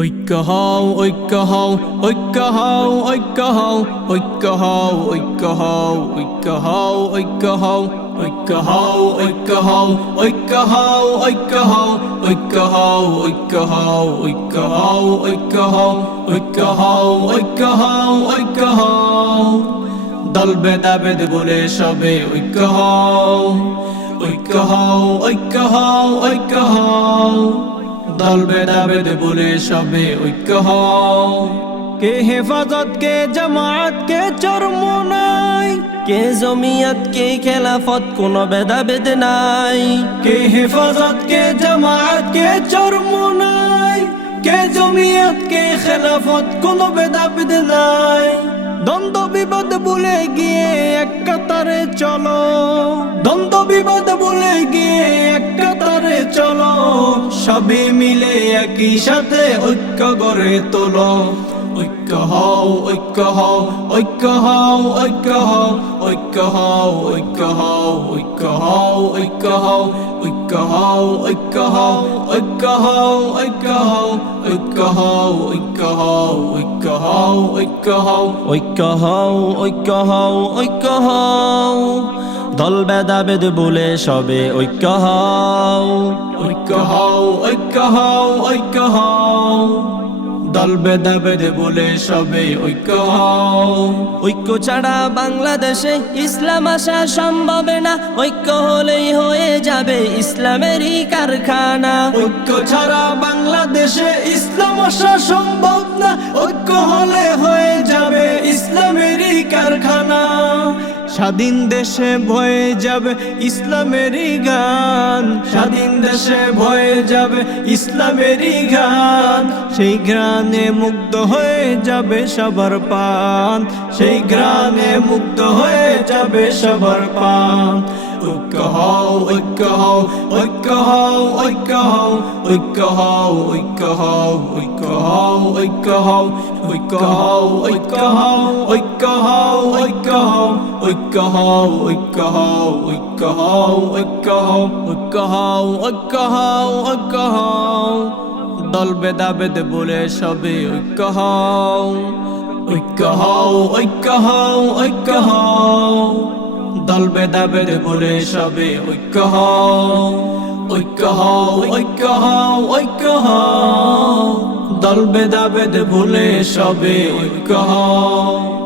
ঐক্য হও ঐক্য হও ঐক্য হও ঐক্য হও ঐক্য হও ঐক্য হও ঐক্য হও ঐক্য হও ঐক্য হও ঐক্য হও ঐক্য হও ঐক্য হও ঐক্য হও ঐক্য হও ঐক্য হও ঐক্য হও ঐক্য হও ঐক্য হও ঐক্য হও দল বেদাবেদ বলে সবে ঐক্য হও ঐক্য হও ঐক্য হও ঐক্য হও দল বেদাবেদ বলে সবে ঐক্য হও। কে হেফাজত কে জামাত কে চরম নাই? কে জমিয়ত কে খেলাফত কোনো ভেদাভেদ নাই। কে হেফাজত কে জামাত কে চরম নাই? কে জমিয়ত কে খেলাফত কোনো ভেদাভেদ নাই? দ্বন্দ্ব বিবাদ বলে গিয়ে এক কাতারে চলো। সবে মিলে একই সাথে ঐক্য গড়ে তোলো ঐক্য হও ঐক্য হও ঐক্য হও ঐক্য হও ঐক্য হও ঐক্য হও ঐক্য হও ঐক্য হও ঐক্য হও ঐক্য হও ঐক্য হও ঐক্য হও ঐক্য হও ঐক্য হও ঐক্য হও ঐক্য হও ঐক্য হও ঐক্য হও ঐক্য হও দল ভেদাভেদ বলে সবে ঐক্য হও। ঐক্য হও ঐক্য হও ঐক্য হও। দল বেদাবেদ বলে সবে ঐক্য হও। ঐক্য ছাড়া বাংলাদেশে ইসলাম আসা সম্ভব না। ঐক্য হলেই হয়ে যাবে ইসলামেরই কারখানা। ঐক্য ছাড়া বাংলাদেশে ইসলাম আসা সম্ভব না। স্বাধীন দেশে ভয়ে যাবে ইসলামেরই গান স্বাধীন দেশে ভয়ে যাবে ইসলামেরই গান সেই গ্রানে মুগ্ধ হয়ে যাবে সবার পান সেই গ্রানে মুগ্ধ হয়ে যাবে সবার পান ঐক্য হও ঐক্য হও ঐক্য হও ঐক্য হও ঐক্য হও ঐক্য হও ঐক্য হও ঐক্য হও ঐক্য হও ঐক্য হও ঐক্য হও ঐক্য হও ঐক্য হও ঐক্য হও ঐক্য হও ঐক্য হও ঐক্য হও ঐক্য হও দল বেদাবেদ বলে সবে ঐক্য হও ঐক্য হও ঐক্য হও ঐক্য হও দল বেদাবেদ বলে সবে ঐক্য হও ঐক্য হও ঐক্য হও ঐক্য হও দল বেদাবেদ বলে সবে ঐক্য হও